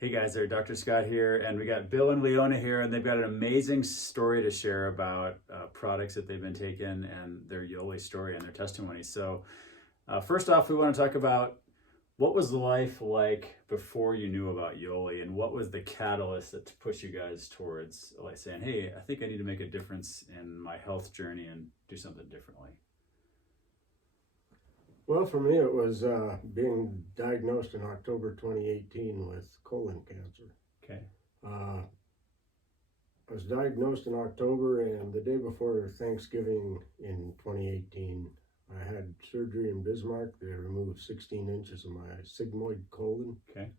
Hey guys, there, Dr. Scott here, and we got Bill and Leona here, and they've got an amazing story to share about products that they've been taking and their Yoli story and their testimony. So, first off, we want to talk about what was life like before you knew about Yoli, and what was the catalyst that pushed you guys towards like saying, "Hey, I think I need to make a difference in my health journey and do something differently." Well, for me, it was being diagnosed in October 2018 with colon cancer. Okay. I was diagnosed in October, and the day before Thanksgiving in 2018, I had surgery in Bismarck. They removed 16 inches of my sigmoid colon. Okay.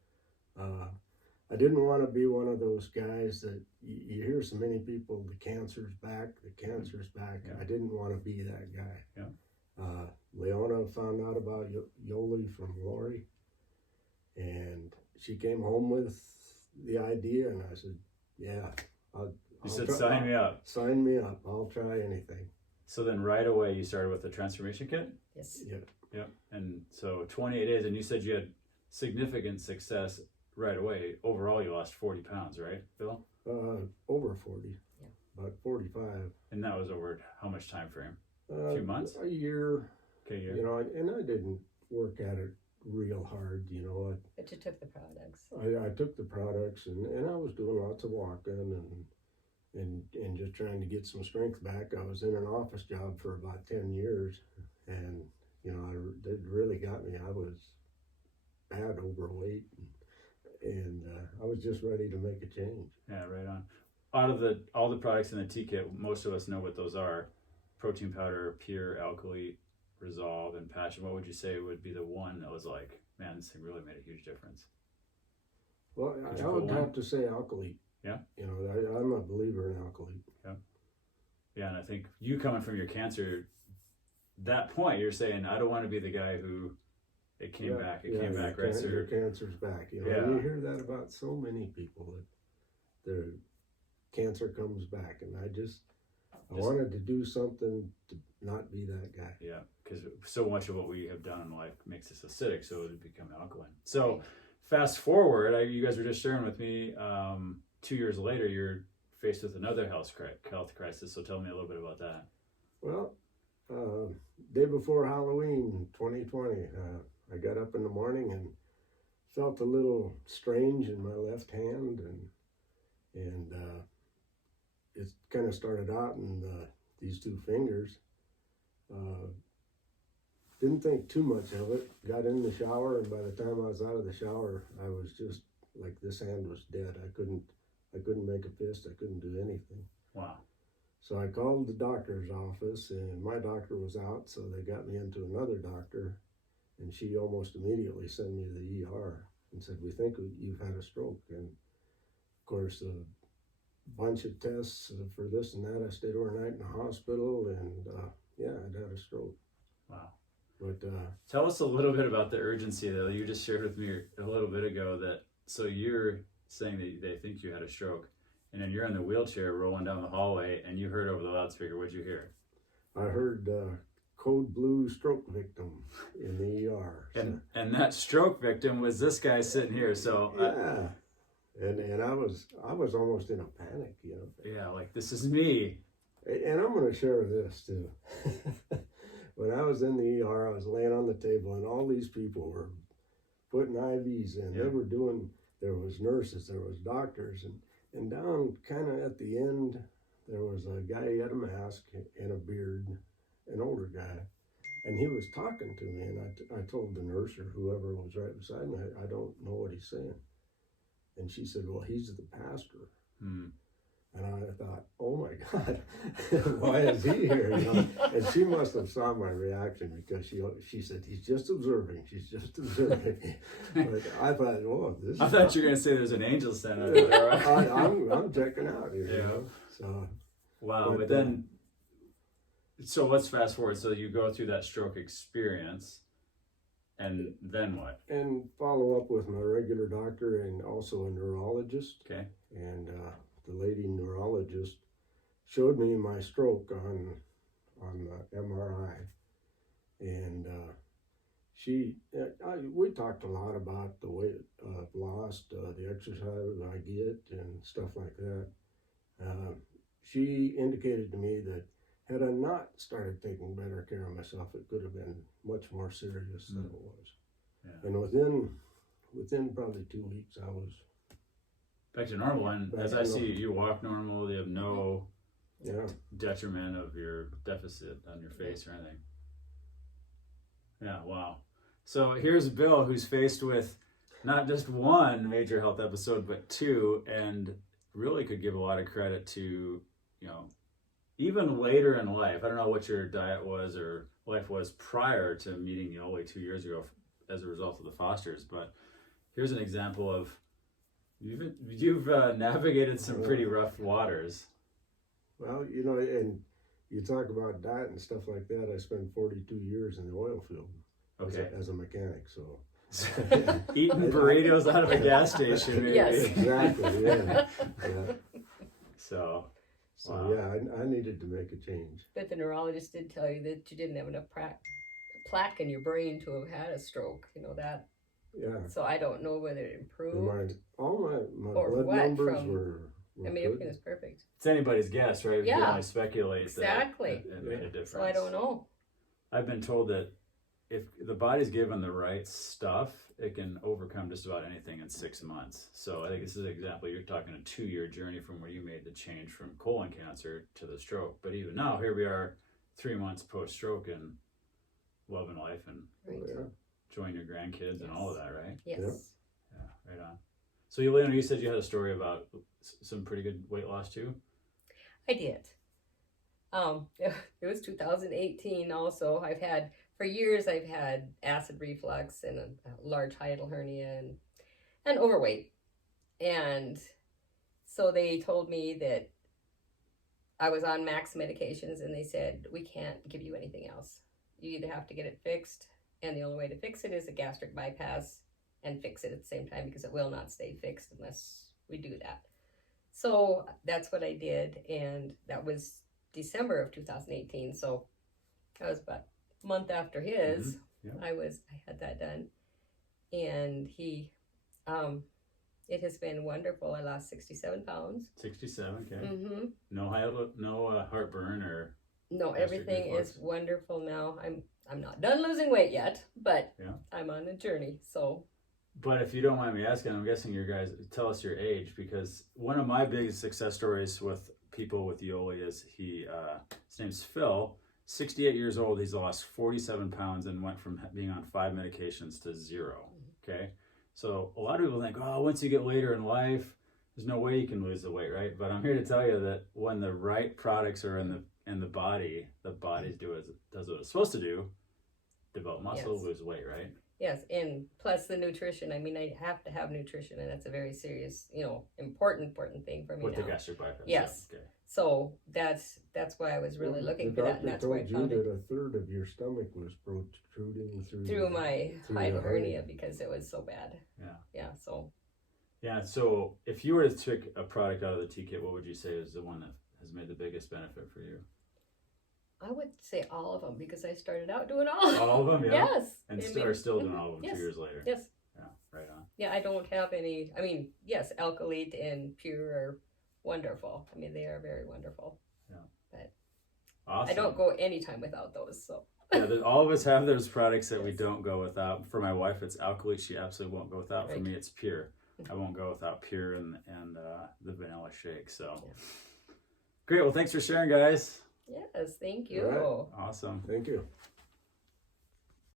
I didn't want to be one of those guys that you hear so many people, the cancer's back, the cancer's back. Yeah. I didn't want to be that guy. Yeah. Leona found out about Yoli from Lori, and she came home with the idea, and I said, "Yeah, I'll Sign me up. Sign me up. I'll try anything." So then right away you started with the transformation kit? Yes. Yeah. And so 28 days, and you said you had significant success right away. Overall, you lost 40 pounds, right, Bill? Over 40, Yeah. about 45. And that was over how much time frame? A few months? A year. Okay, yeah. You know, and I didn't work at it real hard. You know, But you took the products. I took the products, and I was doing lots of walking and just trying to get some strength back. I was in an office job for about 10 years, and you know, it really got me. I was bad overweight, and I was just ready to make a change. Yeah, right on. Out of all the products in the T kit, most of us know what those are: protein powder, pure alkali, resolve, and passion. What would you say would be the one that was like, man, this thing really made a huge difference? Well, Could you I put would one? have to say alkali. Yeah. You know, I'm a believer in alkali. Yeah, and I think you coming from your cancer, that point, you're saying, I don't want to be the guy who it came back, right? So Your cancer's back. You know, Yeah. and you hear that about so many people that their cancer comes back, and I wanted to do something to not be that guy. yeah, because so much of what we have done in life makes us acidic, so it would become alkaline. So fast forward, you guys were just sharing with me, 2 years later, you're faced with another health crisis. So tell me a little bit about that. Well, day before Halloween 2020, I got up in the morning and felt a little strange in my left hand, and it kind of started out in these two fingers. Didn't think too much of it. Got in the shower, and by the time I was out of the shower, I was just like, this hand was dead. I couldn't make a fist. I couldn't do anything. Wow. So I called the doctor's office, and my doctor was out, so they got me into another doctor, and she almost immediately sent me to the ER and said, "We think you've had a stroke." And of course, a bunch of tests for this and that. I stayed overnight in the hospital, and yeah, I'd had a stroke. Wow. But Tell us a little bit about the urgency that you just shared with me a little bit ago. So you're saying that they think you had a stroke, and then you're in the wheelchair rolling down the hallway, and you heard over the loudspeaker. What'd you hear? I heard code blue stroke victim in the ER. And that stroke victim was this guy sitting here. So Yeah. And I was almost in a panic, you know. yeah, like, this is me. And I'm going to share this too. When I was in the ER, I was laying on the table, and all these people were putting IVs in. Yeah. They were doing. There was nurses, there was doctors, and down kind of at the end, there was a guy. He had a mask and a beard, an older guy, and he was talking to me. And I told the nurse or whoever was right beside me, I don't know what he's saying. And she said, "Well, he's the pastor." And I thought, "Oh my God, why is he here?" You know? And she must have saw my reaction, because she said, "He's just observing. She's just observing." But I thought, "Oh, this." I thought you were gonna say there's an angel standing over there. Right? I'm checking out here. Yeah. You know? So. Wow. But then, so let's fast forward. So you go through that stroke experience, and then what? And follow up with my regular doctor and also a neurologist. Okay. And the lady neurologist showed me my stroke on the MRI, and we talked a lot about the weight loss lost the exercise I get and stuff like that. She indicated to me that had I not started taking better care of myself, it could have been much more serious than it was. Yeah. And within probably 2 weeks, I was back to normal. And back as to I see normal. you walk normal, you have no Yeah. detriment of your deficit on your face or anything. Yeah, wow. So here's Bill, who's faced with not just one major health episode, but two, and really could give a lot of credit to, even later in life. I don't know what your diet was or life was prior to meeting Yoli 2 years ago as a result of the Fosters, but here's an example of you've navigated some pretty rough waters. Well, and you talk about diet and stuff like that. I spent 42 years in the oil field as a mechanic, so. Eating burritos out of a gas station, maybe. Yes. Exactly, yeah. So So, I needed to make a change. But the neurologist did tell you that you didn't have enough plaque in your brain to have had a stroke, that. Yeah. So I don't know whether it improved. All my Or blood what numbers from- were everything good. is perfect. it's anybody's guess, right? We can Yeah. only speculate Exactly. that it made a difference. So I don't know. I've been told that if the body's given the right stuff, it can overcome just about anything in 6 months. So I think this is an example. You're talking a 2-year journey from where you made the change from colon cancer to the stroke. But even now, here we are 3 months post-stroke and loving life and Right. enjoying your grandkids and all of that, right? Yes. Yeah, right on. So Leona, you said you had a story about some pretty good weight loss too? I did. It was 2018 also. For years I've had acid reflux and a large hiatal hernia and overweight. And so they told me that I was on max medications and they said, we can't give you anything else. You either have to get it fixed, and the only way to fix it is a gastric bypass and fix it at the same time because it will not stay fixed unless we do that. So that's what I did, and that was December of 2018. So I was about a month after his. Mm-hmm. I had that done, and it has been wonderful. I lost 67 pounds. 67, okay. Mm-hmm. No heartburn or No, gastric everything reflux? is wonderful now. I'm not done losing weight yet, but Yeah. I'm on a journey. So But if you don't mind me asking, I'm guessing your guys, tell us your age, because one of my biggest success stories with people with Yoli is his name's Phil, 68 years old. He's lost 47 pounds and went from being on 5 medications to 0. Okay. So a lot of people think, oh, once you get later in life, there's no way you can lose the weight, right? But I'm here to tell you that when the right products are in the body does what it's supposed to do, develop muscle, Yes. lose weight, right? yes, and plus the nutrition. I mean, I have to have nutrition, and that's a very serious, important thing for me With now. the gastric bypass. Yes. Yeah, okay. So that's why I was really looking for that, and that's why I The doctor found told it you that a third of your stomach was protruding through my through the hiatal hernia because it was so bad. Yeah. Yeah. So Yeah, so if you were to take a product out of the T kit, what would you say is the one that has made the biggest benefit for you? I would say all of them because I started out doing all of them. All of them, yeah? Yes. And I are still doing all of them yes. 2 years later? Yes. Yeah, right on. Yeah, I don't have any. I mean, yes, Alkalite and Pure are wonderful. I mean, they are very wonderful. Awesome. I don't go anytime without those. So Yeah, all of us have those products that we don't go without. For my wife, it's Alkalite. She absolutely won't go without. For Right. me, it's Pure. I won't go without Pure and the vanilla shake. So great. Well, thanks for sharing, guys. yes, thank you. All Awesome. Thank you.